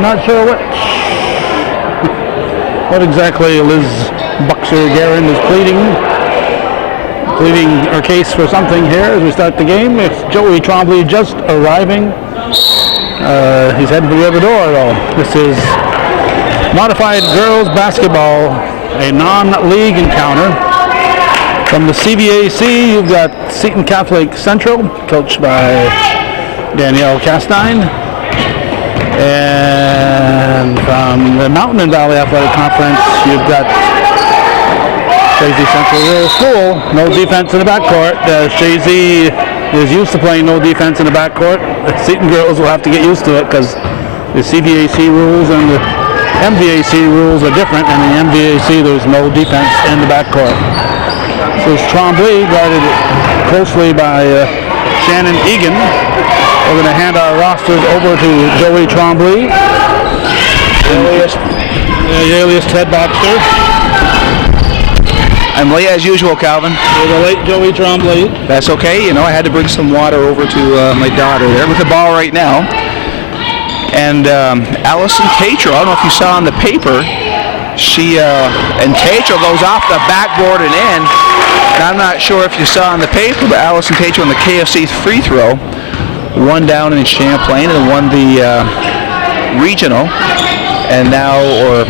not sure what exactly Liz Buxer-Guerin is pleading her case for something here as we start the game. It's Joey Trombley just arriving. He's heading for the other door, though. This is modified girls basketball, a non-league encounter. From the CVAC, you've got Seton Catholic Central, coached by Danielle Castine. And from the Mountain and Valley Athletic Conference, you've got Chazy Central Rural School. No defense in the backcourt. Chazy is used to playing no defense in the backcourt. The Seton girls will have to get used to it because the CVAC rules and the MVAC rules are different. And in the MVAC, there's no defense in the backcourt. So it's Trombley, guarded closely by Shannon Egan. We're going to hand our rosters over to Joey Trombley, alias Ted Bobster. I'm late as usual, Calvin. You're the late Joey Trombley. That's okay. You know, I had to bring some water over to my daughter there with the ball right now. And Allison Tatro, I don't know if you saw on the paper, and Tatro goes off the backboard and in. And I'm not sure if you saw on the paper, but Allison Tatro on the KFC free throw, one down in Champlain and won the regional, and now, or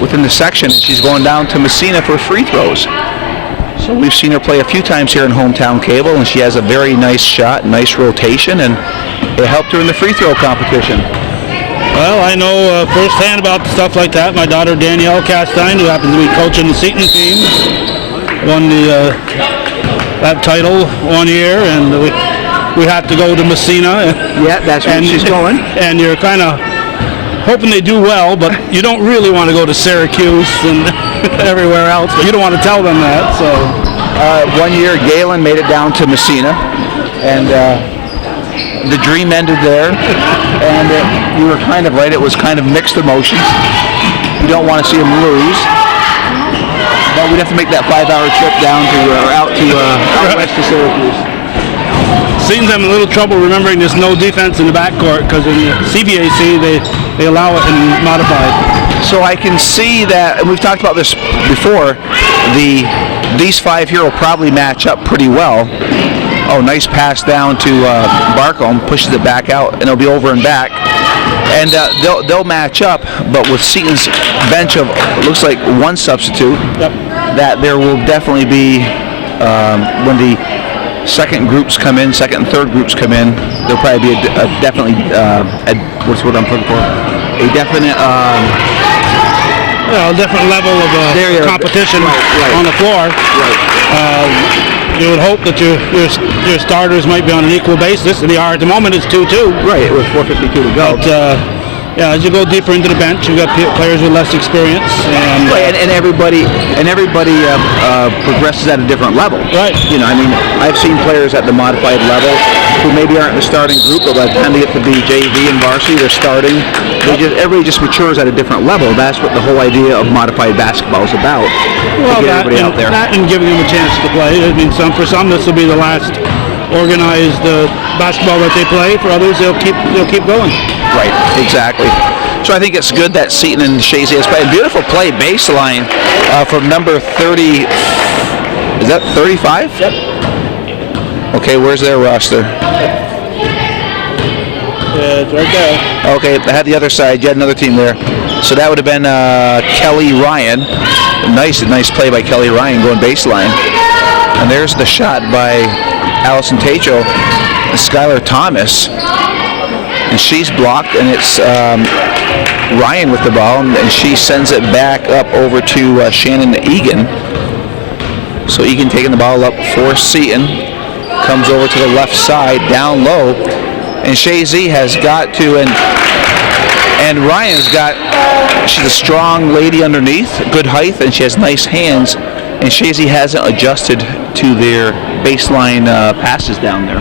within the section, she's going down to Messina for free throws. So we've seen her play a few times here in Hometown Cable, and she has a very nice shot, nice rotation, and it helped her in the free throw competition. Well, I know firsthand about stuff like that. My daughter Danielle Castine, who happens to be coaching the Seton team, won that title one year, and we had to go to Messina. Yeah, that's where she's going. And you're kind of hoping they do well, but you don't really want to go to Syracuse and everywhere else, but you don't want to tell them that. So 1 year, Galen made it down to Messina, and the dream ended there. And you were kind of right. It was kind of mixed emotions. You don't want to see them lose. But we'd have to make that 5-hour trip down to out west to Syracuse. Seems I'm in a little trouble remembering there's no defense in the backcourt because in the CVAC they allow it in modified. So I can see that, and we've talked about this before, these five here will probably match up pretty well. Oh, nice pass down to Barcombe, pushes it back out, and it'll be over and back. And they'll match up, but with Seton's bench of, it looks like one substitute, that there will definitely be, when the second groups come in, second and third groups come in, there'll probably be a definitely, what's what I'm looking for? A definite, different level of competition on the floor. Right. You would hope that your starters might be on an equal basis, and they are at the moment. It's 2-2. Right, with 4:52 to go. But, as you go deeper into the bench, you've got players with less experience, and everybody progresses at a different level. Right. You know, I mean, I've seen players at the modified level who maybe aren't in the starting group, but by the time they get to be JV and varsity, they're starting. Everybody just matures at a different level. That's what the whole idea of modified basketball is about. Well, to get everybody out there. That and giving them a chance to play. I mean, for some, this will be the last organized basketball that they play. For others, they'll keep going. Right, exactly. So I think it's good that Seton and Chazy has played. Beautiful play, baseline from number 30. Is that 35? Yep. Okay, where's their roster? Yeah, it's right there. Okay, I had the other side. You had another team there. So that would have been Kelly Ryan. Nice play by Kelly Ryan going baseline. And there's the shot by Allison Tatro and Skylar Thomas. And she's blocked, and it's Ryan with the ball, and she sends it back up over to Shannon Egan. So Egan taking the ball up for Seton. Comes over to the left side, down low. And Chazy has got to, and Ryan's got, she's a strong lady underneath, good height, and she has nice hands. And Chazy hasn't adjusted to their baseline passes down there.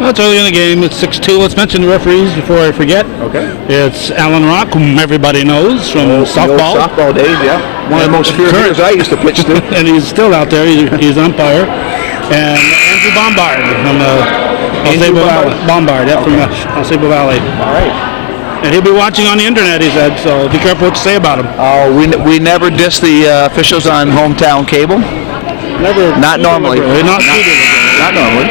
Well, it's early in the game. It's 6-2. Let's mention the referees before I forget. Okay. It's Alan Rock, whom everybody knows from softball. Softball days, yeah. One of the most feared hitters I used to pitch to. And he's still out there. He's umpire. And Andrew Bombard from Alsebo Valley. Bombard, yeah, from Alsebo Valley. All right. And he'll be watching on the internet, he said, so be careful what you say about him. Oh, we never diss the officials on hometown cable. Never. Not normally. Not normally.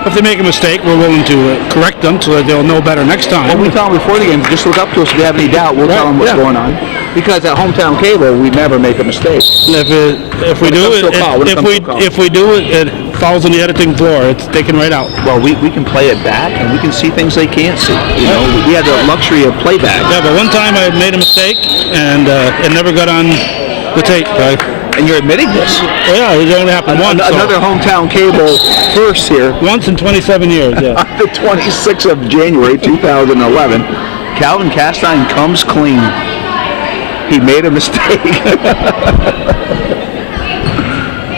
If they make a mistake, we're willing to correct them so that they'll know better next time. Well, we tell them before the game, just look up to us if you have any doubt. We'll tell them what's going on. Because at hometown cable, we never make a mistake. If we do it, it falls on the editing floor. It's taken right out. Well, we can play it back, and we can see things they can't see. You know, we have the luxury of playback. Yeah, but one time I made a mistake, and it never got on the tape. And you're admitting this? Well, yeah, it only happened once. Another hometown cable first here. Once in 27 years, yeah. On the 26th of January, 2011, Calvin Castine comes clean. He made a mistake.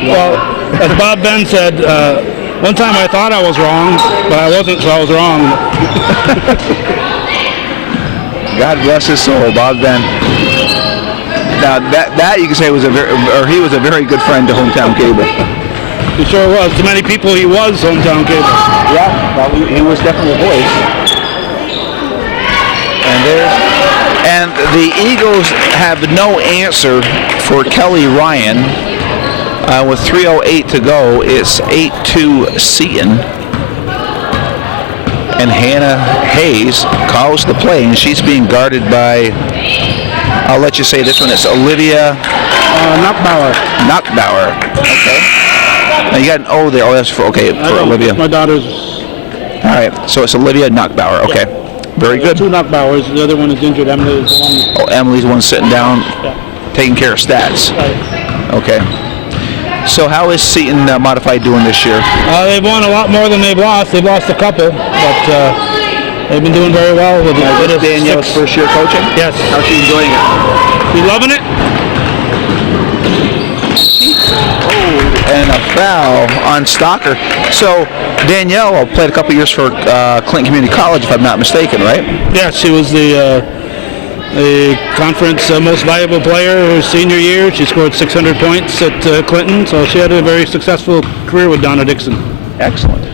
Well, as Bob Ben said, one time I thought I was wrong, but I wasn't, so I was wrong. God bless his soul, Bob Ben. Now that you can say he was a very good friend to hometown cable. He sure was. To many people, he was hometown cable. Yeah, well, he was definitely a voice. And the Eagles have no answer for Kelly Ryan. With 3:08 to go, it's 8-2 Seton. And Hannah Hayes calls the play, and she's being guarded by, I'll let you say this one, it's Olivia Knockbauer. Okay. Now you got an O there. Oh, that's for Olivia. My daughter's. All right, so it's Olivia Knockbauer. Okay. Yeah. Very good. Two Knockbauers. The other one is injured. Emily is the one. Oh, Emily's the one sitting down, taking care of stats. Right. Okay. So how is Seton Modified doing this year? They've won a lot more than they've lost. They've lost a couple, but they've been doing very well. With Danielle's first year coaching? Yes. How's she enjoying it? You loving it? And a foul on Stalker. So Danielle played a couple years for Clinton Community College, if I'm not mistaken, right? Yes, she was the conference most valuable player her senior year. She scored 600 points at Clinton, so she had a very successful career with Donna Dixon. Excellent.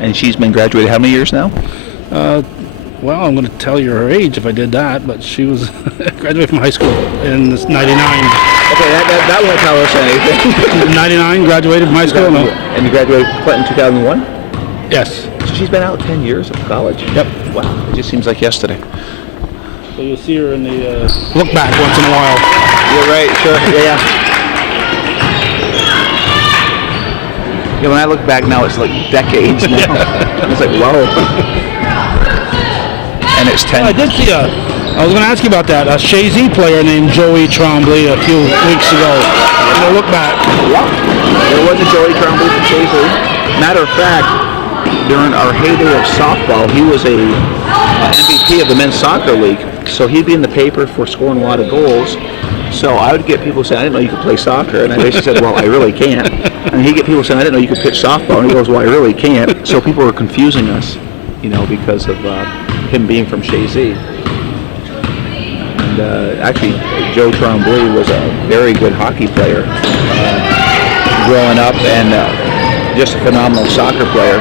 And she's been graduated how many years now? Well, I'm going to tell you her age if I did that, but she was graduated from high school in 99. Okay, that won't tell us anything. 99, graduated from high school. No. And you graduated Clinton 2001? Yes. So she's been out 10 years of college? Yep. Wow, it just seems like yesterday. So you'll see her in the look back once in a while. You're right, sure, yeah. Yeah, when I look back now, it's like decades now. It's like, whoa. And it's 10. I did see I was going to ask you about that. A Chazy player named Joey Trombley a few weeks ago. Look back. Yeah, there was a Joey Trombley from Chazy. Matter of fact, during our heyday of softball, he was a MVP of the men's soccer league. So he'd be in the paper for scoring a lot of goals. So I would get people saying, I didn't know you could play soccer. And I basically said, well, I really can't. And he'd get people saying, I didn't know you could pitch softball. And he goes, well, I really can't. So people were confusing us, because of him being from Chazy. And actually, Joe Trombley was a very good hockey player growing up, and just a phenomenal soccer player.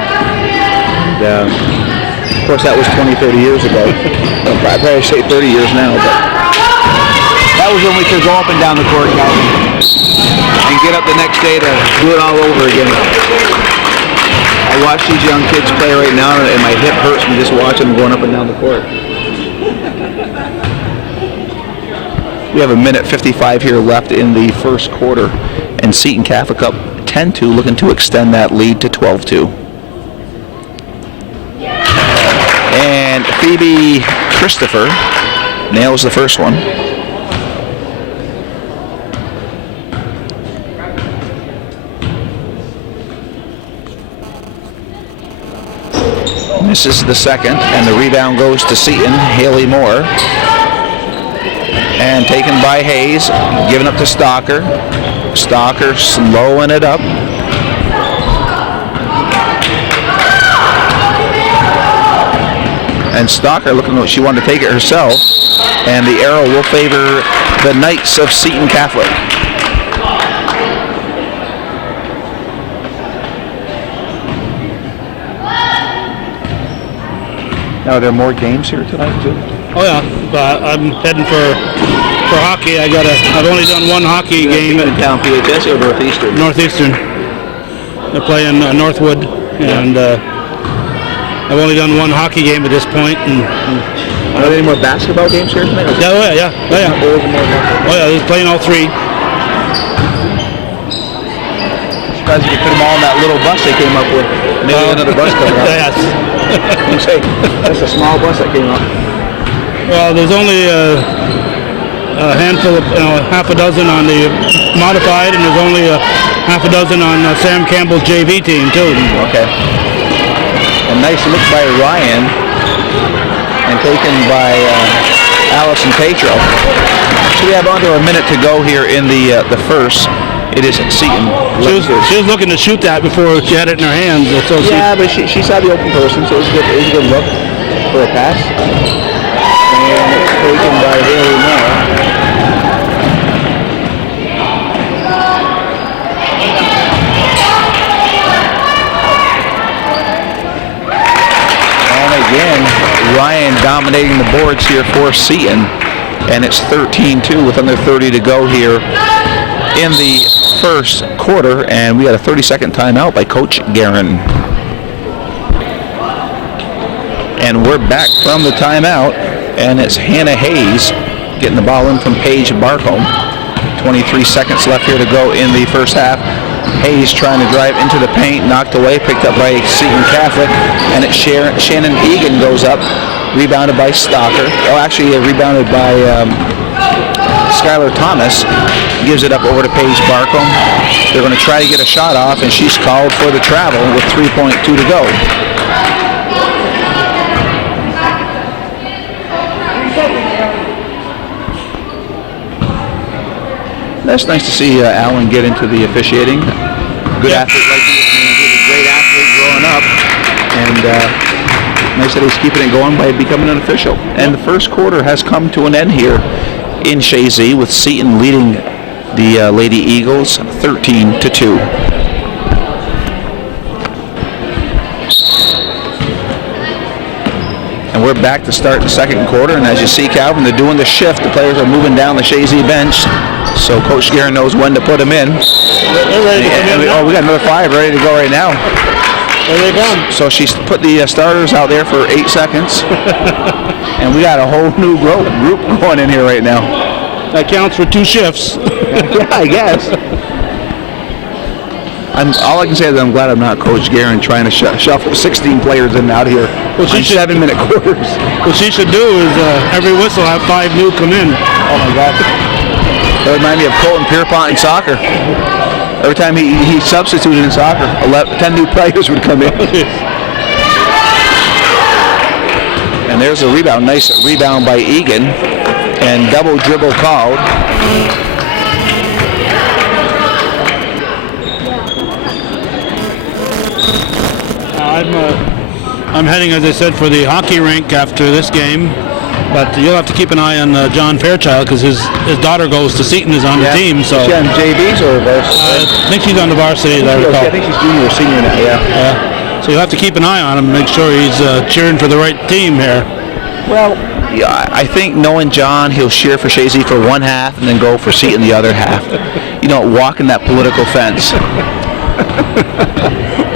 And, of course, that was 20, 30 years ago. I'd probably say 30 years now, but that was when we could go up and down the court, and get up the next day to do it all over again. I watch these young kids play right now, and my hip hurts from just watching them going up and down the court. We have 1:55 here left in the first quarter, and Seton Catholic up 10-2, looking to extend that lead to 12-2. And Phoebe Christopher nails the first one. Misses the second, and the rebound goes to Seton, Haley Moore. And taken by Hayes, given up to Stalker. Stalker slowing it up. And Stalker looking like she wanted to take it herself. And the arrow will favor the Knights of Seton Catholic. Now, are there more games here tonight, too? Oh yeah, but I'm heading for hockey. I've only done one hockey game in town, PHS or Northeastern? Northeastern. They're playing Northwood, and I've only done one hockey game at this point. And are there any more basketball games here tonight? Yeah. Oh yeah, they're playing all three. Surprised you could put them all in that little bus they came up with. Maybe another bus coming up. Yes. You say that's a small bus that came up. Well, there's only a handful of, half a dozen on the modified, and there's only half a dozen on Sam Campbell's JV team too. Okay. A nice look by Ryan, and taken by Allison Tatro. So we have under a minute to go here in the first. It is Seton. She was looking to shoot that before she had it in her hands. So but she saw the open person, so it was a good look for a pass. And it's taken by Haley Moore. And again, Ryan dominating the boards here for Seton. And it's 13-2 with under 30 to go here in the first quarter, and we had a 30-second timeout by Coach Guerin. And we're back from the timeout, and it's Hannah Hayes getting the ball in from Paige Barcombe. 23 seconds left here to go in the first half. Hayes trying to drive into the paint, knocked away, picked up by Seton Catholic, and it's Shannon Egan goes up, rebounded by Stocker. Oh, actually rebounded by Skylar Thomas, gives it up over to Paige Barcombe. They're going to try to get a shot off, and she's called for the travel with 3.2 to go. That's nice to see Alan get into the officiating. Good athlete like he was a great athlete growing up, and nice that he's keeping it going by becoming an official. And the first quarter has come to an end here in Chazy, with Seton leading the Lady Eagles 13-2. And we're back to start the second quarter, and as you see, Calvin, they're doing the shift. The players are moving down the Chazy bench, so Coach Guerin knows when to put them in. They're ready to come in. We got another 5 ready to go right now. There they come. So she's put the starters out there for 8 seconds. And we got a whole new group going in here right now. That counts for 2 shifts. Yeah, I guess. All I can say is I'm glad I'm not Coach Guerin trying to shuffle 16 players in and out here on 7-minute quarters. What she should do is every whistle have 5 new come in. Oh my God. That reminds me of Colton Pierpont in soccer. Every time he substituted in soccer, 10 new players would come in. And there's a rebound, nice rebound by Egan, and double dribble called. I'm heading, as I said, for the hockey rink after this game, but you'll have to keep an eye on John Fairchild, because his daughter goes to Seton, is on the team. So is she on JVs or varsity? I think she's on the varsity, as I recall. I think she's junior or senior now, yeah. So you'll have to keep an eye on him, make sure he's cheering for the right team here. Well, yeah, I think knowing John, he'll cheer for Chazy for one half and then go for Seton the other half. You know, walking that political fence.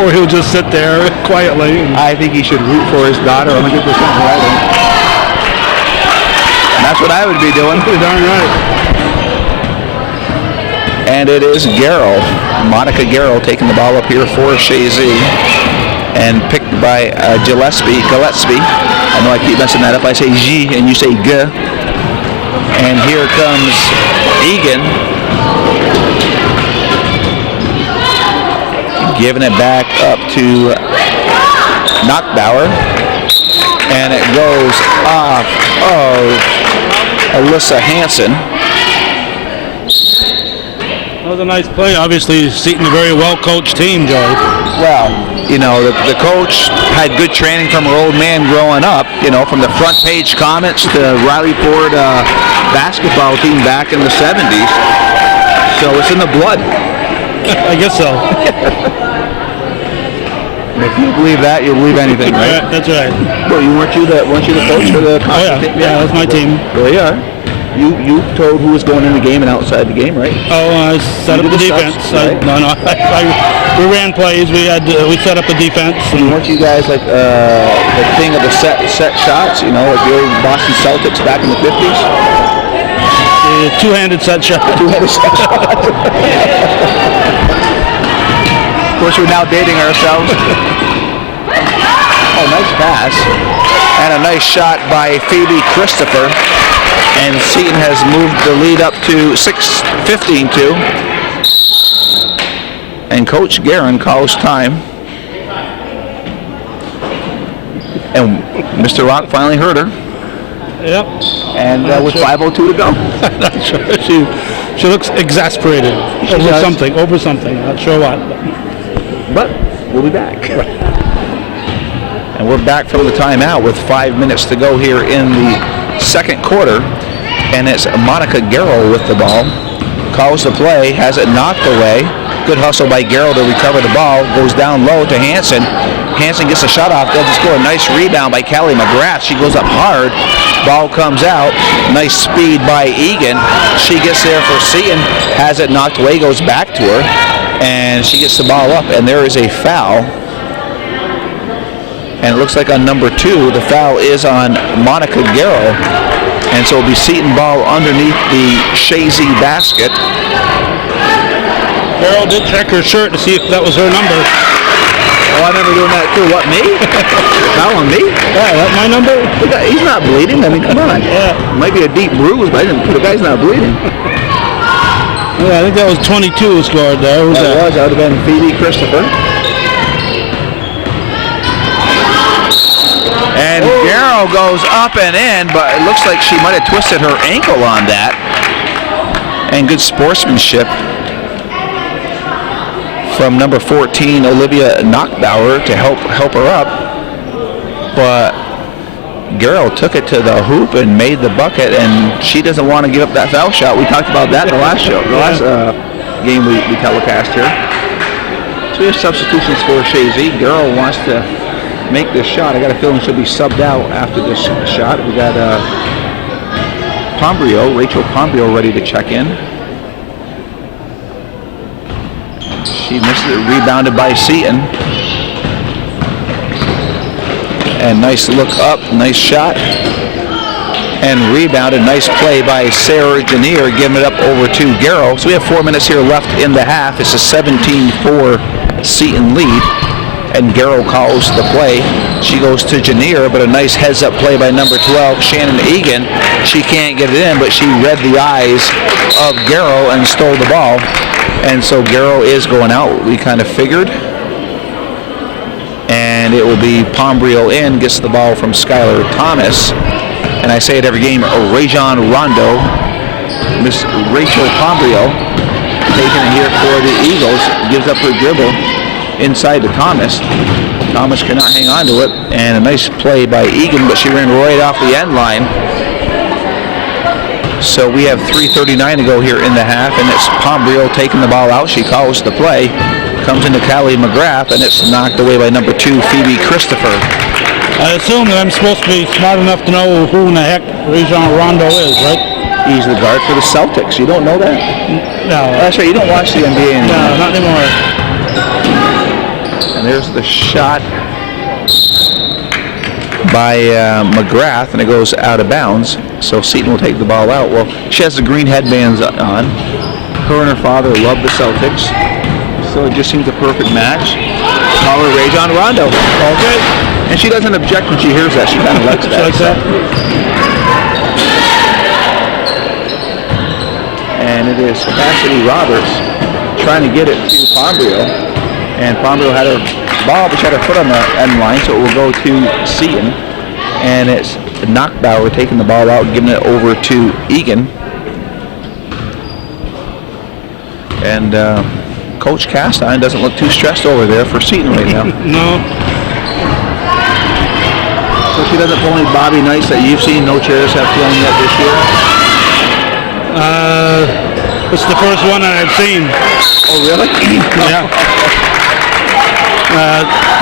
Or he'll just sit there quietly. I think he should root for his daughter 100%. Right? That's what I would be doing. Darn right. And it is Garrow, Monica Garrow, taking the ball up here for Chazy, and picked by Gillespie. I know I keep messing that up. I say G and you say G. And here comes Egan, giving it back up to Knockbauer, and it goes off of Alyssa Hansen. That was a nice play. Obviously, Seton, a very well-coached team, Joey. Well, you know, the coach had good training from her old man growing up, you know, from the front page comments to Riley Ford basketball team back in the 70s. So it's in the blood. I guess so. If you believe that, you'll believe anything, right? That's right. Well, weren't you the coach for the? Oh yeah, yeah, that's my team. Well, yeah. You told who was going in the game and outside the game, right? Oh, I set up the defense. Right? We ran plays. We set up the defense. And weren't you guys like the king of the set shots? You know, like the old Boston Celtics back in the 50s. Two-handed set shot. Two-handed set shot. Of course, we're now dating ourselves. Oh, nice pass. And a nice shot by Phoebe Christopher. And Seton has moved the lead up to 15-2. And Coach Guerin calls time. And Mr. Rock finally heard her. Yep. And with 5:02 to go. Not sure. She looks exasperated over something. Not sure what. But we'll be back. And we're back from the timeout with 5 minutes to go here in the second quarter. And it's Monica Garrow with the ball. Calls the play, has it knocked away. Good hustle by Garrow to recover the ball. Goes down low to Hansen. Hansen gets a shot off. Doesn't score. A nice rebound by Callie McGrath. She goes up hard. Ball comes out. Nice speed by Egan. She gets there for Seton. Has it knocked away. Goes back to her. And she gets the ball up. And there is a foul. And it looks like on number 2, the foul is on Monica Garrow. And so it'll be Seton ball underneath the Chazy basket. Carol did check her shirt to see if that was her number. Oh, I remember doing that too. What, me? Foul on me? Yeah, that's my number? He's not bleeding. I mean, come on. Yeah. Might be a deep bruise, but the guy's not bleeding. Yeah, I think that was 22 who scored there. That would have been Phoebe Christopher. And Garrow goes up and in, but it looks like she might have twisted her ankle on that. And good sportsmanship from number 14, Olivia Knockbauer, to help her up. But Garrow took it to the hoop and made the bucket, and she doesn't want to give up that foul shot. We talked about that in the last show, the last game we telecast here. So we have substitutions for Chazy. Garrow wants to make this shot. I got a feeling she'll be subbed out after this shot. We got Rachel Pombrio ready to check in. She missed it, rebounded by Seton. And nice look up, nice shot. And rebounded, nice play by Sarah Janier, giving it up over to Garrow. So we have 4 minutes here left in the half. It's a 17-4 Seton lead. And Garrow calls the play. She goes to Janier, but a nice heads-up play by number 12, Shannon Egan. She can't get it in, but she read the eyes of Garrow and stole the ball. And so Garrow is going out, we kind of figured. And it will be Pombrio in, gets the ball from Skylar Thomas. And I say it every game, Rajon Rondo. Miss Rachel Pombrio taking it here for the Eagles, gives up her dribble inside to Thomas. Thomas cannot hang on to it, and a nice play by Egan, but she ran right off the end line. So we have 3:39 to go here in the half, and it's Pombrio taking the ball out. She calls the play, comes into Callie McGrath, and it's knocked away by number 2, Phoebe Christopher. I assume that I'm supposed to be smart enough to know who in the heck Rajon Rondo is, right? He's the guard for the Celtics. You don't know that? No. That's right, you don't watch the NBA anymore. No, not anymore. And there's the shot by McGrath, and it goes out of bounds. So Seton will take the ball out. Well, she has the green headbands on. Her and her father love the Celtics, so it just seems a perfect match. Call her Rajon Rondo. Okay. And she doesn't object when she hears that. She kind of likes that. She likes that. And it is Cassidy Roberts trying to get it to Pombrio. And Pombrio had her ball, but she had her foot on the end line, so it will go to Seton. And it's Knockbauer taking the ball out, giving it over to Egan. And Coach Castine doesn't look too stressed over there for Seton right now. No. So she doesn't pull any Bobby Knights that you've seen no chairs have flown yet this year? It's the first one that I've seen. Oh, really? Yeah.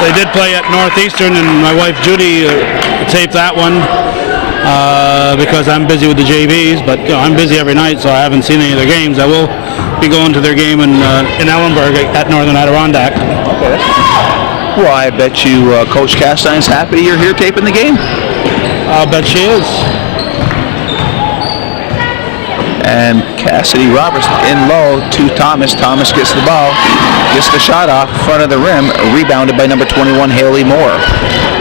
They did play at Northeastern, and my wife Judy taped that one because I'm busy with the JVs. But I'm busy every night, so I haven't seen any of their games. I will be going to their game in Ellenburg at Northern Adirondack. Okay. Well, I bet you Coach Castine's happy you're here taping the game. I'll bet she is. And Cassidy Roberts in low to Thomas. Thomas gets the ball, gets the shot off front of the rim, rebounded by number 21, Haley Moore.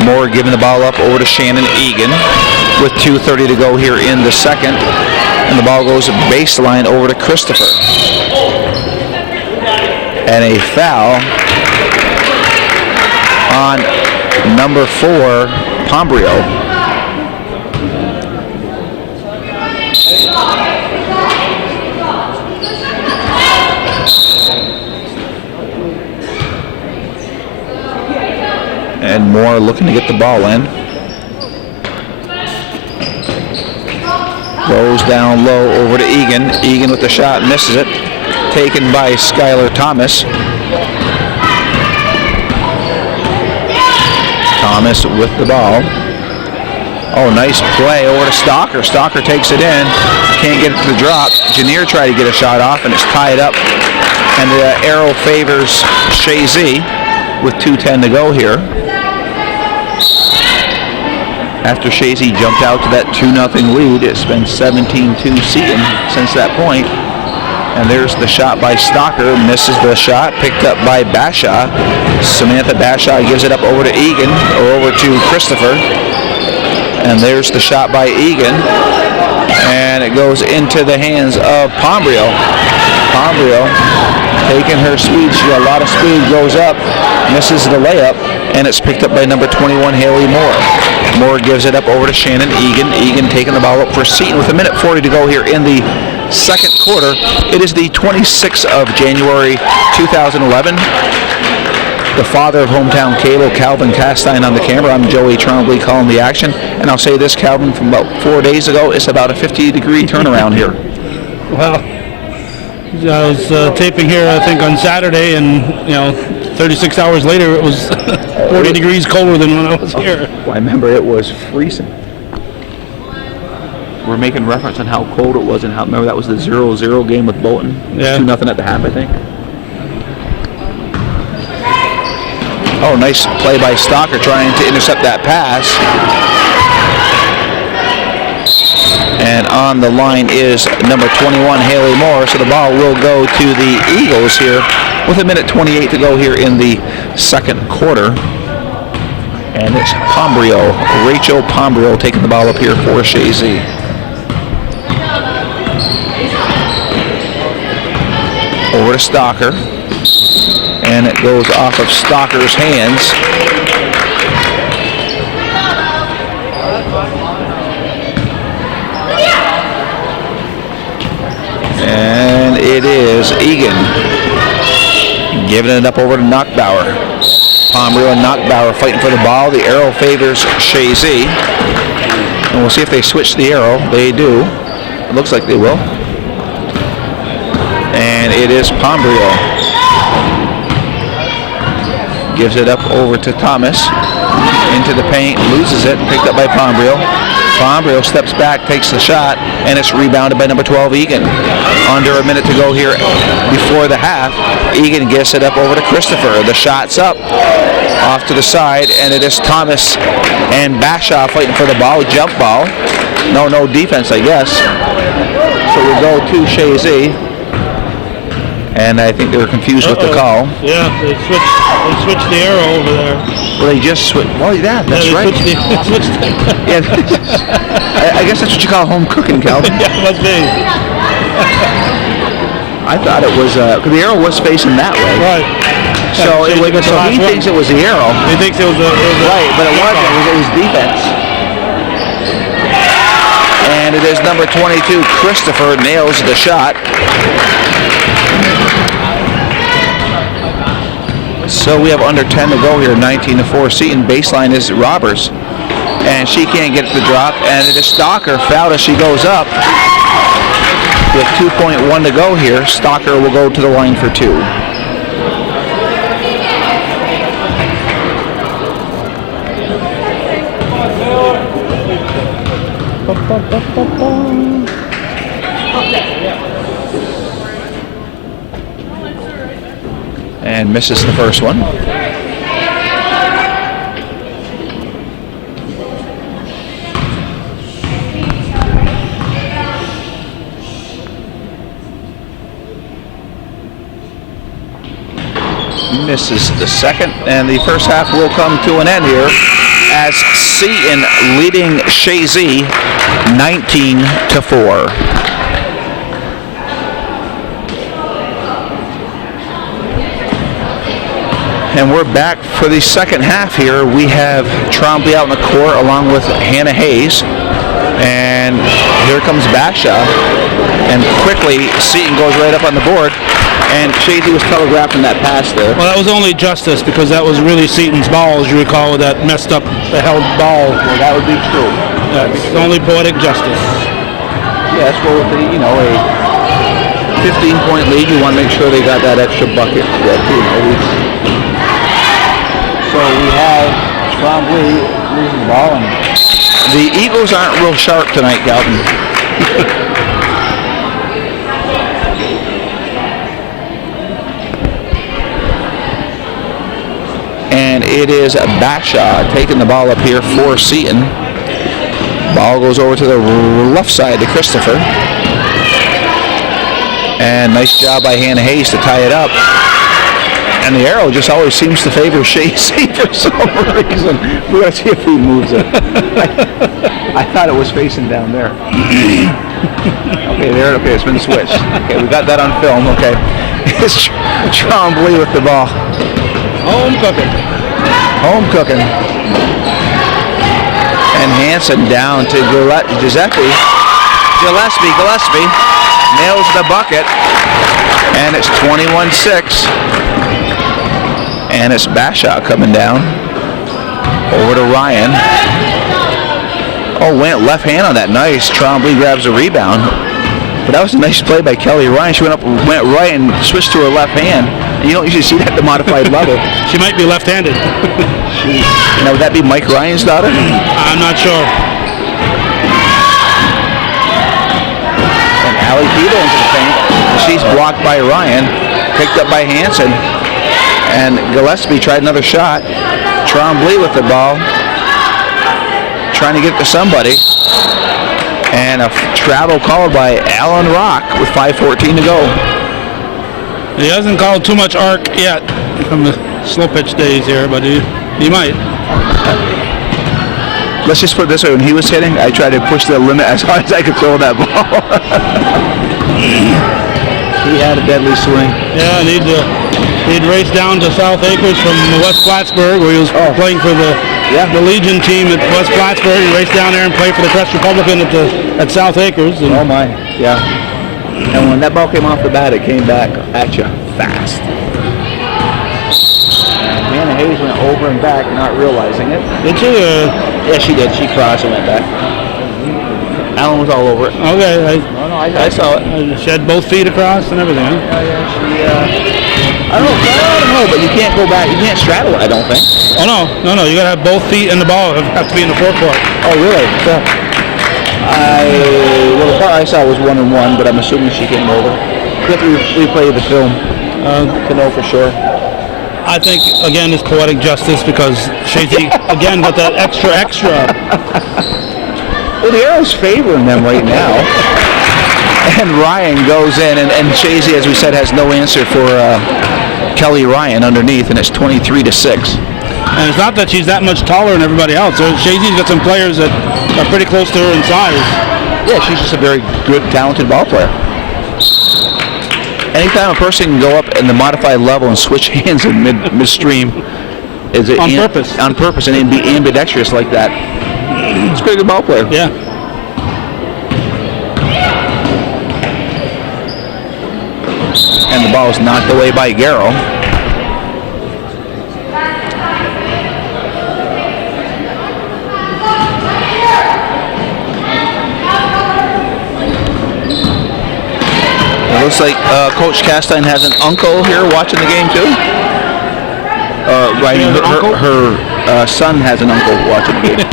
Moore giving the ball up over to Shannon Egan with 2:30 to go here in the second. And the ball goes baseline over to Christopher. And a foul on number 4, Pombrio. And Moore looking to get the ball in. Goes down low over to Egan. Egan with the shot, misses it. Taken by Skylar Thomas. Thomas with the ball. Oh, nice play over to Stalker. Stalker takes it in. Can't get it to the drop. Janier tried to get a shot off, and it's tied up. And the arrow favors Chazy with 2:10 to go here. After Chazy jumped out to that 2-0 lead, it's been 17-2 Seton since that point. And there's the shot by Stalker, misses the shot, picked up by Bashaw. Samantha Bashaw gives it up over to Egan, or over to Christopher. And there's the shot by Egan. And it goes into the hands of Pombrio. Pombrio taking her speed, she got a lot of speed, goes up, misses the layup, and it's picked up by number 21, Haley Moore. Moore gives it up over to Shannon Egan. Egan taking the ball up for Seton with 1:40 to go here in the second quarter. It is the 26th of January 2011. The father of hometown cable, Calvin Castine, on the camera. I'm Joey Trombley calling the action. And I'll say this, Calvin, from about 4 days ago, it's about a 50-degree turnaround here. Well, I was taping here, I think, on Saturday, and 36 hours later, it was 40 degrees colder than when I was here. Well, I remember it was freezing. We're making reference on how cold it was, and how, remember that was the 0-0 game with Bolton? Yeah. 2-0 at the half, I think. Oh, nice play by Stalker trying to intercept that pass. And on the line is number 21, Haley Moore. So the ball will go to the Eagles here with 1:28 to go here in the second quarter. And it's Pombrio, Rachel Pombrio, taking the ball up here for Chazy. Over to Stalker. And it goes off of Stalker's hands. And it is Egan giving it up over to Knockbauer. Pombrio and Knockbauer fighting for the ball. The arrow favors Chazy. And we'll see if they switch the arrow. They do. It looks like they will. And it is Pombrio. Gives it up over to Thomas. Into the paint, loses it, picked up by Pombrio. Pombrio steps back, takes the shot, and it's rebounded by number 12, Egan. Under a minute to go here before the half. Egan gets it up over to Christopher. The shot's up, off to the side, and it is Thomas and Bashaw fighting for the ball, jump ball. No defense, I guess. So we'll go to Chazy. And I think they were confused with the call. Yeah, they switched the arrow over there. Well, they just switched. Well, yeah, that's right. Yeah, I guess that's what you call home cooking, Calvin. Yeah, it must be. I thought it was, because the arrow was facing that way. Right. So, he thinks it was the arrow. He thinks it was the right, but it wasn't. It was defense. And it is number 22, Christopher, nails the shot. So we have under 10 to go here, 19-4 Seton. Baseline is Roberts. And she can't get it to drop. And it is Stalker, fouled as she goes up. With 2.1 to go here, Stalker will go to the line for 2. And misses the first one. Misses the second, and the first half will come to an end here as Seton leading Chazy 19-4. And we're back for the second half here. We have Trombley out in the court along with Hannah Hayes, and here comes Basha, and quickly Seton goes right up on the board. And Chazy was telegraphing that pass there. Well, that was only justice because that was really Seton's ball, as you recall, with that messed up held ball. Well, that would be true. Yeah, it's only poetic justice. Yes, well, with the, a 15-point lead, you want to make sure they got that extra bucket. So we have Trombley losing the ball. And the Eagles aren't real sharp tonight, Galvin. And it is Basha taking the ball up here for Seton. Ball goes over to the left side to Christopher. And nice job by Hannah Hayes to tie it up. And the arrow just always seems to favor Chazy for some reason. We're going to see if he moves it. I thought it was facing down there. Okay, there. Okay, it's been switched. Okay, we got that on film. Okay. It's Trombley with the ball. Home cooking. Home cooking. And Hanson down to Gillespie. Gillespie nails the bucket. And it's 21-6. And it's Basha coming down. Over to Ryan. Oh, went left hand on that. Nice. Trombley grabs a rebound. But that was a nice play by Kelly Ryan. She went up, went right, and switched to her left hand. And you don't usually see that at the modified level. She might be left-handed. Would that be Mike Ryan's daughter? I'm not sure. And Allie Peter into the paint. She's blocked by Ryan. Picked up by Hanson. And Gillespie tried another shot. Trombley with the ball. Trying to get it to somebody. And a travel called by Alan Rock with 5:14 to go. He hasn't called too much arc yet from the slow pitch days here, but he might. Let's just put it this way, when he was hitting, I tried to push the limit as hard as I could throw that ball. He had a deadly swing. Yeah, and he'd race down to South Acres from West Plattsburgh, where he was playing for the Legion team at West Plattsburgh. He raced down there and played for the Crest Republican at South Acres. Oh my, yeah. And when that ball came off the bat, it came back at you fast. Hannah Hayes went over and back, not realizing it. Did she? Yeah, she did. She crossed and went back. Alan was all over it. Okay. I saw it. She had both feet across and everything, huh? I don't know, but you can't go back. You can't straddle it, I don't think. Oh, no. You got to have both feet in the ball. Have to be in the forecourt. Oh, really? So, the part I saw was 1-1, but I'm assuming she came over. We have to replay the film to know for sure. I think, again, it's poetic justice because Chazy, again, got that extra. Well, the arrow's favoring them right now. And Ryan goes in, and Chazy, as we said, has no answer for Kelly Ryan underneath, and it's 23-6. And it's not that she's that much taller than everybody else. Chazy's got some players that are pretty close to her in size. Yeah, she's just a very good, talented ball player. Anytime a person can go up in the modified level and switch hands in midstream, on purpose. On purpose, and be ambidextrous like that, it's a pretty good ball player. Yeah. And the ball is knocked away by Garrow. It looks like Coach Castine has an uncle here watching the game too. Her son has an uncle watching the game.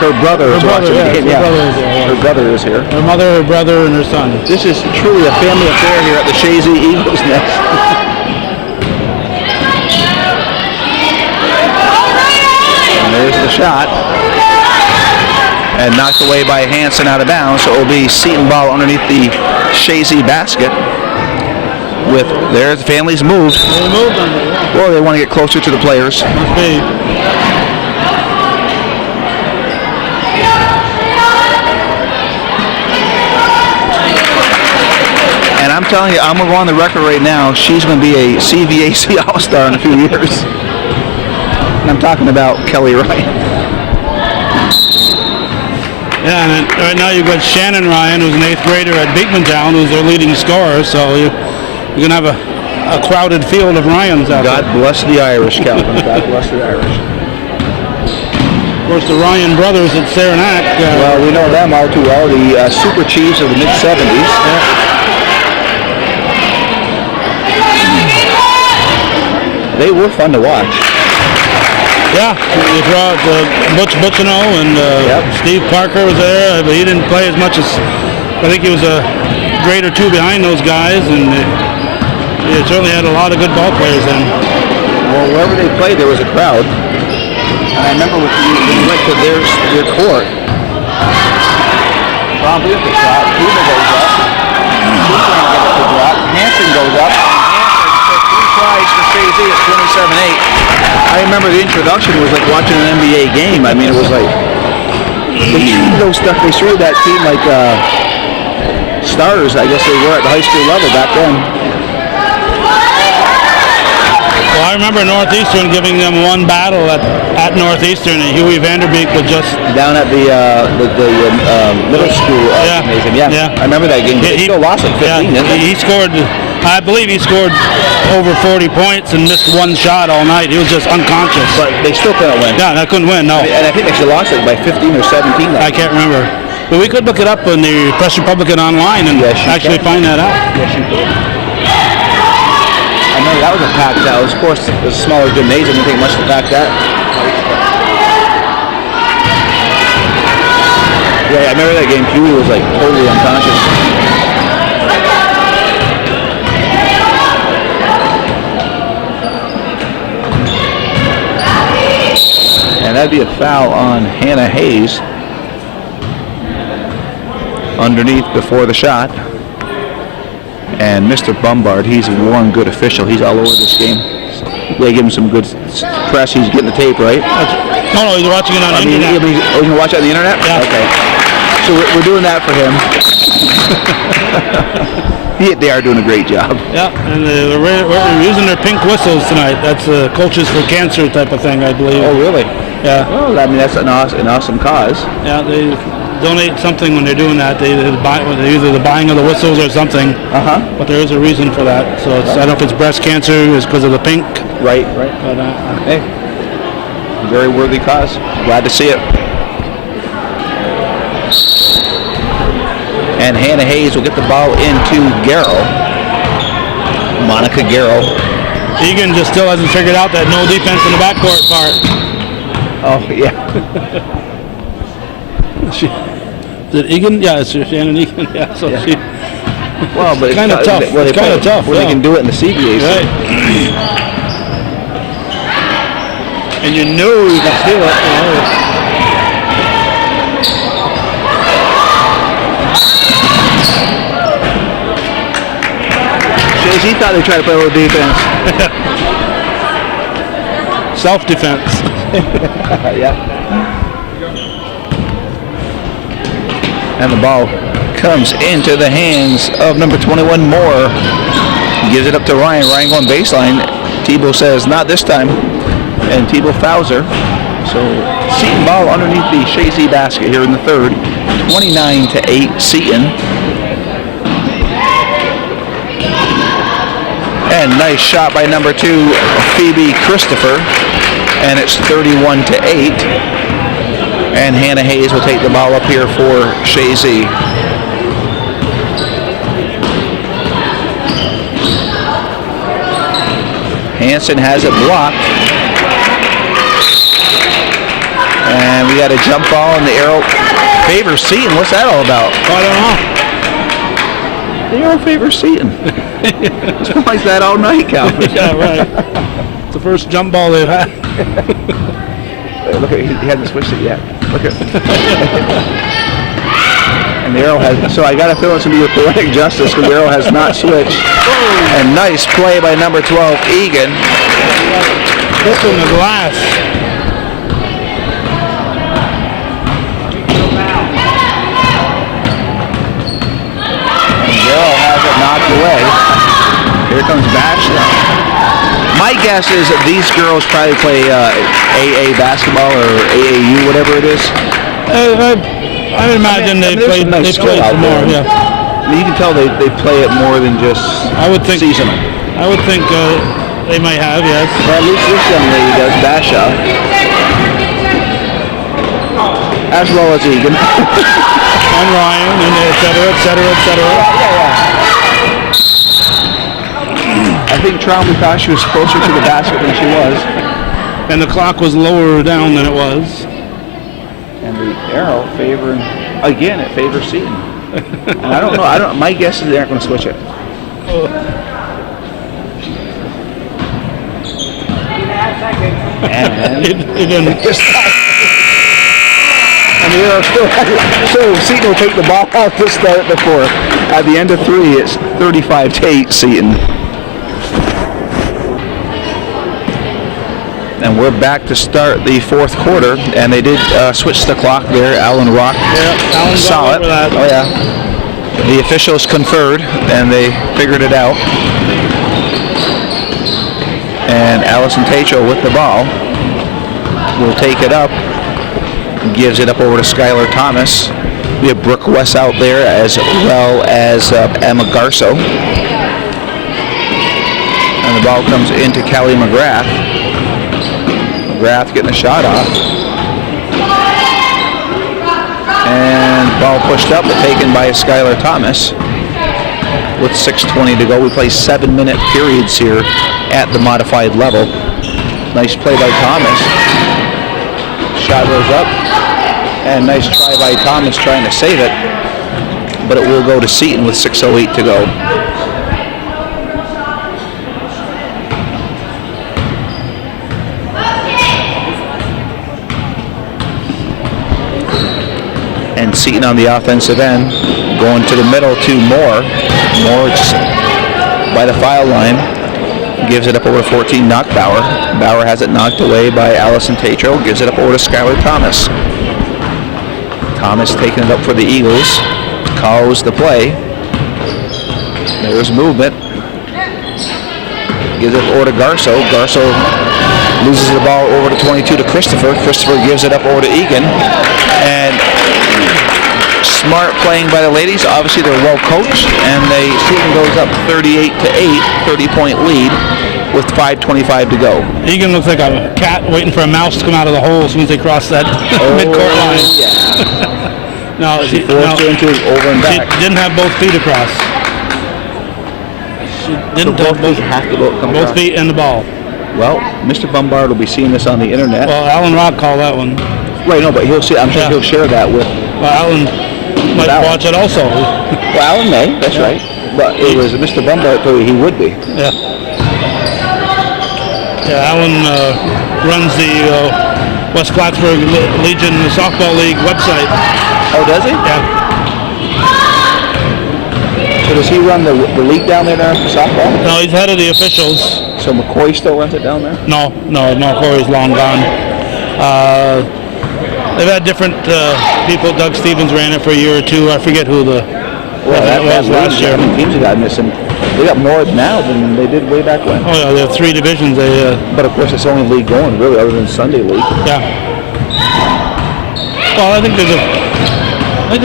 Her brother is watching the game. Her brother is here. Her mother, her brother, and her son. This is truly a family affair here at the Chazy Eagles nest. shot. And knocked away by Hanson out of bounds. So it will be Seton ball underneath the Chazy basket. With there's the family's moved. They moved on it, yeah. Well, they want to get closer to the players. Must be. And I'm telling you, I'm going to go on the record right now, she's going to be a CVAC All-Star in a few years. And I'm talking about Kelly Ryan. Yeah, and then right now you've got Shannon Ryan, who's an 8th grader at Beekmantown, who's their leading scorer, so you're going to have a crowded field of Ryans out God there. bless the Irish, Calvin. God bless the Irish. Of course, the Ryan brothers at Saranac. Well, we know them all too well, the Super Chiefs of the mid-70s. They were fun to watch. Yeah, you throw out Butch Butchino and Steve Parker was there, but he didn't play as much as, I think he was a grade or two behind those guys, and they certainly had a lot of good ball players then. Well, wherever they played, there was a crowd. And I remember when we went to their court, Bromley at the shot, Cuba goes up, Seton gets the drop, Hanson goes up, and Hanson took 3 tries for Chazy at 27-8. I remember the introduction was like watching an NBA game. I mean, it was like, they treated those stuff, they treated that team like stars, I guess they were at the high school level back then. Well, I remember Northeastern giving them one battle at Northeastern, and Huey Vanderbeek was just Down at the middle school gymnasium. Yeah, I remember that game. He still lost like 15, didn't he? He scored, I believe he scored over 40 points and missed one shot all night. He was just unconscious. But they still couldn't win. Yeah, they couldn't win, no. And I think they actually lost it by 15 or 17. I can't remember. But we could look it up on the Press Republican online and actually find that out. Yes, you could. I remember that was a packed house. Of course, it was a smaller gymnasium. Didn't take much to pack that. Yeah, I remember that game. Huey was like totally unconscious. And that'd be a foul on Hannah Hayes underneath before the shot. And Mr. Bombard, he's one good official. He's all over this game. They give him some good press. He's getting the tape, right? No, he's watching it on the internet. He's going to watch it on the internet? Yeah. Okay. So we're doing that for him. They are doing a great job. Yeah, and we're using their pink whistles tonight. That's Coaches for Cancer type of thing, I believe. Oh, really? Yeah. Well, I mean, that's an awesome cause. Yeah, they donate something when they're doing that. They buy either the buying of the whistles or something. But there is a reason for that. So it's, I don't know if it's breast cancer is because of the pink. Right. But, hey, very worthy cause. Glad to see it. And Hannah Hayes will get the ball into Garrow. Monica Garrow. Egan just still hasn't figured out that no defense in the backcourt part. Oh, yeah. Is it Egan? Yeah, it's Shannon Egan. Yeah, so she. Well, but it's kind of tough. Well, it's kind of tough. Where they can do it in the CBA. Right. And you know you can steal it. You know. Chazy thought they tried to play a little defense. Self-defense. Yeah. And the ball comes into the hands of number 21, Moore. Gives it up to Ryan. Ryan going baseline. Tebow says, not this time. And Tebow fouls her. So Seton ball underneath the Chazy basket here in the third. 29-8 Seton. And nice shot by number 2, Phoebe Christopher. And it's 31-8. And Hannah Hayes will take the ball up here for Chazy. Hanson has it blocked. And we got a jump ball and the arrow favors Seton. What's that all about? I don't know. The arrow favors Seton. It's been like that all night, Calvin. Yeah, right. It's the first jump ball they've had. Look at, he hasn't switched it yet. Look at. And the arrow has, so I got a feeling it's going to be with poetic justice because the arrow has not switched. And nice play by number 12, Egan. Hit in the glass. And Darrell has it knocked away. Here comes Bachelor. My guess is that these girls probably play AA basketball or AAU, whatever it is. I would imagine they play nice more. Yeah. I mean, you can tell they play it more than just seasonal. I would think they might have, yes. Well, at least this young lady does, Basha. As well as Egan. And Ryan, and et cetera, et cetera, et cetera. I think Traumley thought she was closer to the basket than she was. And the clock was lower down than it was. And the arrow favoring, again, it favors Seton. And I don't know, my guess is they aren't going to switch it. And it didn't. And the arrow still, so Seton will take the ball out to start the fourth. At the end of 3, it's 35-8 Seton. And we're back to start the fourth quarter, and they did switch the clock there. Alan Rock saw it. Oh yeah. The officials conferred, and they figured it out. And Allison Tatro with the ball will take it up, gives it up over to Skylar Thomas. We have Brooke West out there as well as Emma Garso. And the ball comes into Kelly McGrath. McGrath getting a shot off. And ball pushed up, but taken by Skylar Thomas. With 6:20 to go, we play 7-minute periods here at the modified level. Nice play by Thomas. Shot goes up. And nice try by Thomas trying to save it. But it will go to Seton with 6:08 to go. And Seton on the offensive end, going to the middle to Moore. Moore just by the foul line, gives it up over 14, knocked Bauer. Bauer has it knocked away by Allison Tatro, gives it up over to Skylar Thomas. Thomas taking it up for the Eagles, calls the play. There's movement. Gives it over to Garso. Garso loses the ball over to 22 to Christopher. Christopher gives it up over to Egan. And smart playing by the ladies. Obviously, they're well coached, and Seton goes up 38-8, 30-point lead with 5:25 to go. Egan looks like a cat waiting for a mouse to come out of the hole as soon as they cross that mid-court line. Yeah. No, she forced her into over and back. She didn't have both feet across. She didn't have both feet and the ball. Well, Mr. Bombard will be seeing this on the internet. Well, Alan Rock called that one. Right, no, but he'll see. I'm sure he'll share that with. Well, Alan might watch it also. Well, Alan may. That's right. But it was Mr. Bombard told you he would be. Yeah. Yeah, Alan runs the West Plattsburgh Legion Softball League website. Oh, does he? Yeah. So does he run the league down there now for softball? No, he's head of the officials. So McCoy still runs it down there? No, McCoy's long gone. They've had different people. Doug Stevens ran it for a year or two. I forget who the that was last year. How many teams they got missing? They got more now than they did way back when. Oh yeah, there are 3 divisions. But of course, it's the only league going really, other than Sunday league. Yeah. Well, I think there's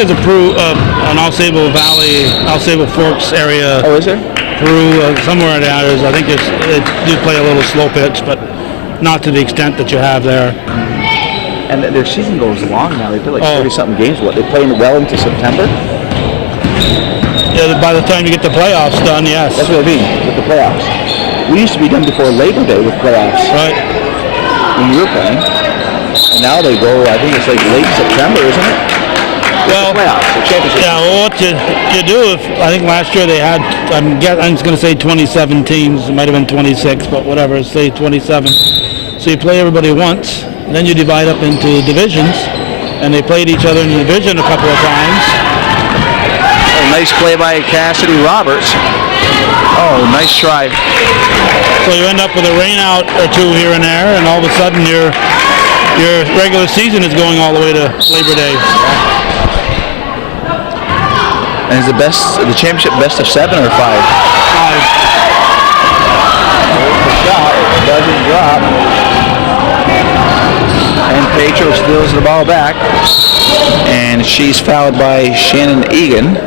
an All Sable Forks area. Oh, is there? Peru, somewhere in there. I think they do play a little slow pitch, but not to the extent that you have there. And their season goes long now. They play like 30-something games. What, they play well into September? Yeah, by the time you get the playoffs done, yes. That's what I mean, with the playoffs. We used to be done before Labor Day with playoffs. Right. When you were playing. And now they go, I think it's like late September, isn't it? Well, the playoffs, the championship. Yeah, well, what you do, I think last year they had, I'm just going to say 27 teams. It might have been 26, but whatever, say 27. So you play everybody once. then you divide up into divisions, and they played each other in the division a couple of times. Oh, nice play by Cassidy Roberts. Oh, nice try. So you end up with a rain out or two here and there, and all of a sudden your regular season is going all the way to Labor Day. And is the championship best of 7 or 5? 5. The shot doesn't drop. And Petro steals the ball back. And she's fouled by Shannon Egan.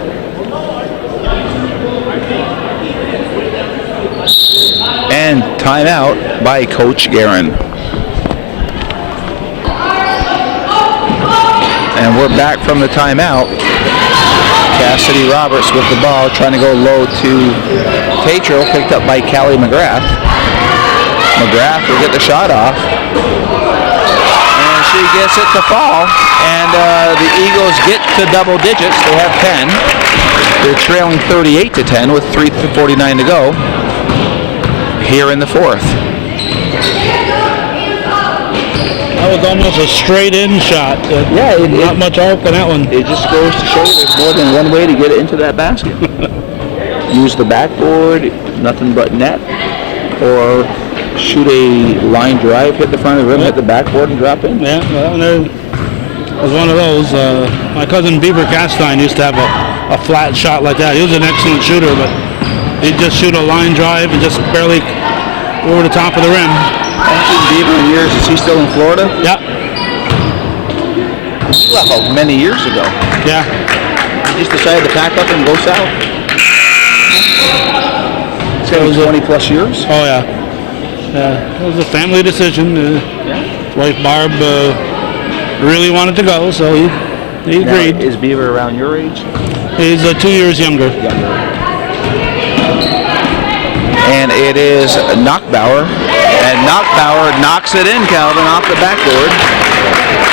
And timeout by Coach Guerin. And we're back from the timeout. Cassidy Roberts with the ball, trying to go low to Tatro, picked up by Callie McGrath. McGrath will get the shot off. And she gets it to fall. And the Eagles get to double digits. They have 10. They're trailing 38-10 with 3:49 to go here in the fourth. That was almost a straight-in shot. Yeah, not much arc on that one. It just goes to show you there's more than one way to get it into that basket. Use the backboard, nothing but net, or shoot a line drive, hit the front of the rim, hit the backboard, and drop in. Yeah, well, there was one of those. My cousin Beaver Castine used to have a flat shot like that. He was an excellent shooter, but he'd just shoot a line drive and just barely over the top of the rim. Beaver in years, is he still in Florida? Yeah. He left many years ago. Yeah. He just decided to pack up and go south. It's been 20 plus years. Oh yeah. Yeah. It was a family decision. His wife Barb really wanted to go, so he agreed. Now, is Beaver around your age? He's 2 years younger. And it is Knockbauer. And Knockbauer knocks it in, Calvin, off the backboard.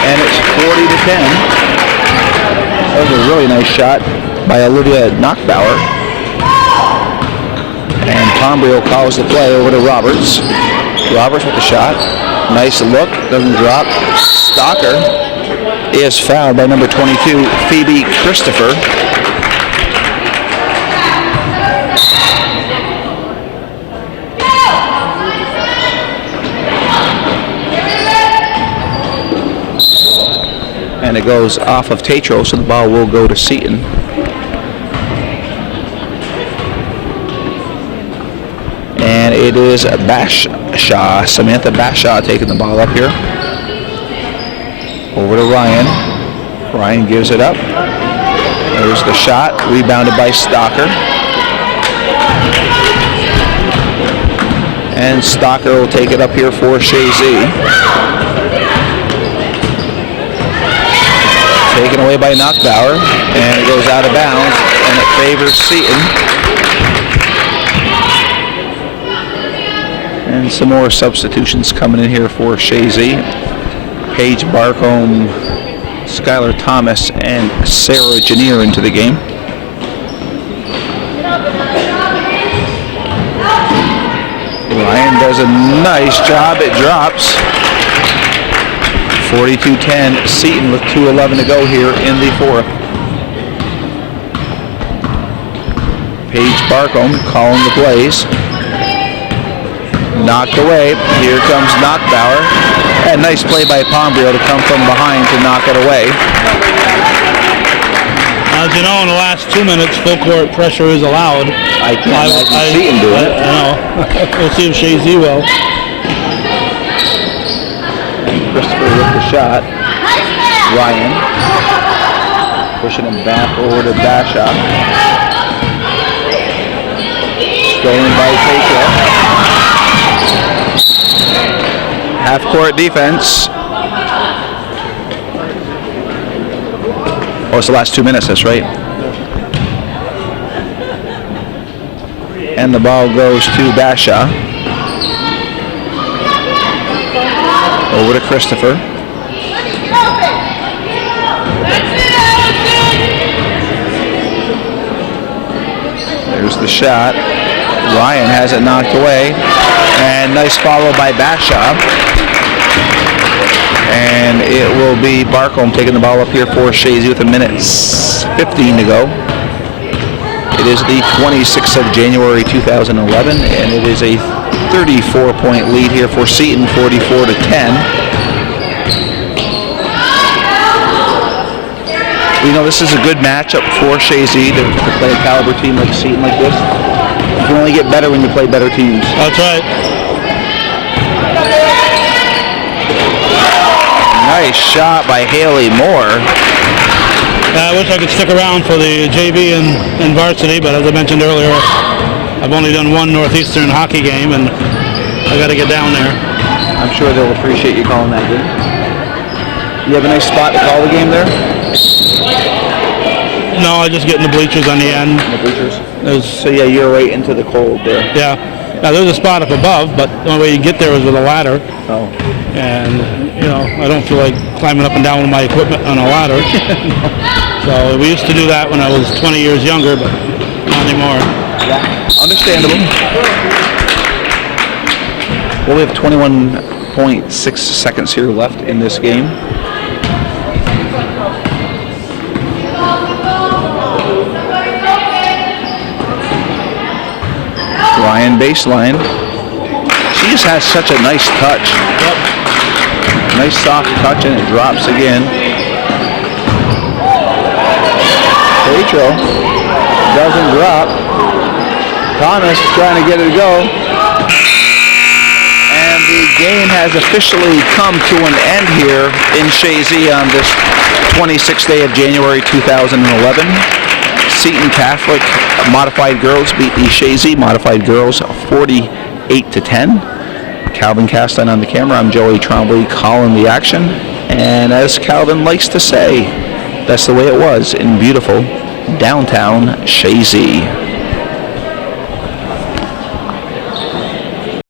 And it's 40-10. That was a really nice shot by Olivia Knockbauer. And Pombrio calls the play over to Roberts. Roberts with the shot. Nice look, doesn't drop. Stalker is fouled by number 22, Phoebe Christopher. And it goes off of Tatro, so the ball will go to Seton. And it is Bashaw, Samantha Bashaw taking the ball up here. Over to Ryan. Ryan gives it up. There's the shot, rebounded by Stalker. And Stalker will take it up here for Chazy. Taken away by Knockbauer, and it goes out of bounds, and it favors Seton. And some more substitutions coming in here for Chazy. Paige Barcombe, Skylar Thomas, and Sarah Janier into the game. Ryan does a nice job, it drops. 42-10, Seton with 2:11 to go here in the fourth. Paige Barcombe calling the plays. Knocked away. Here comes Knockbauer. And nice play by Pombrio to come from behind to knock it away. As you know, in the last 2 minutes, full court pressure is allowed. I can't imagine Seton doing it. I know. We'll see if Chazy will. Christopher with the shot. Ryan pushing him back over to Bashaw. Stolen by Tatro. Half-court defense. Oh, it's the last 2 minutes, that's right. And the ball goes to Bashaw. Over to Christopher. There's the shot. Ryan has it knocked away. And nice follow by Bashaw. And it will be Barcombe taking the ball up here for Chazy with 1:15 to go. It is the 26th of January 2011, and it is a 34-point lead here for Seton, 44-10. You know, this is a good matchup for Chazy to play a caliber team like Seton like this. You can only get better when you play better teams. That's right. Nice shot by Haley Moore. I wish I could stick around for the JV and varsity, but as I mentioned earlier, I've only done one Northeastern hockey game, and I got to get down there. I'm sure they'll appreciate you calling that game. You have a nice spot to call the game there? No, I just get in the bleachers on the end. In the bleachers? So yeah, you're right into the cold there. Yeah. Now there's a spot up above, but the only way you get there is with a ladder. Oh. And, you know, I don't feel like climbing up and down with my equipment on a ladder. So we used to do that when I was 20 years younger, but not anymore. Yeah, understandable. Well, we have 21.6 seconds here left in this game. Ryan baseline. She just has such a nice touch. Yep. Nice soft touch, and it drops again. Rachel doesn't drop. Thomas trying to get it to go. And the game has officially come to an end here in Chazy on this 26th day of January 2011. Seton Catholic Modified Girls beat the Chazy Modified Girls 48-10. Calvin Castine on the camera. I'm Joey Trombley calling the action. And as Calvin likes to say, that's the way it was in beautiful downtown Chazy.